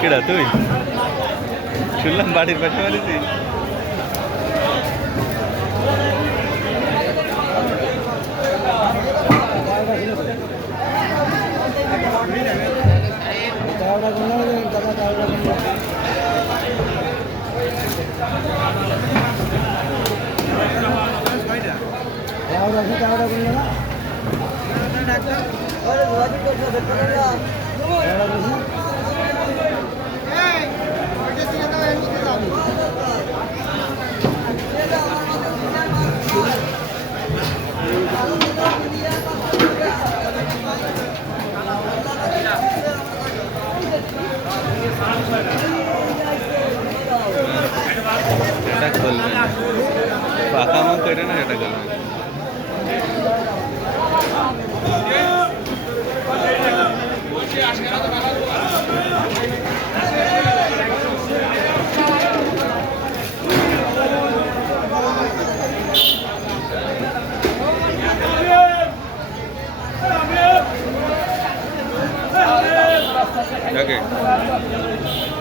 কেডা তুই? শুনলাম বাড়ির পাশে মারিছি এটা খুলবে না। পাকা মা করে না এটা খুলবে Ok.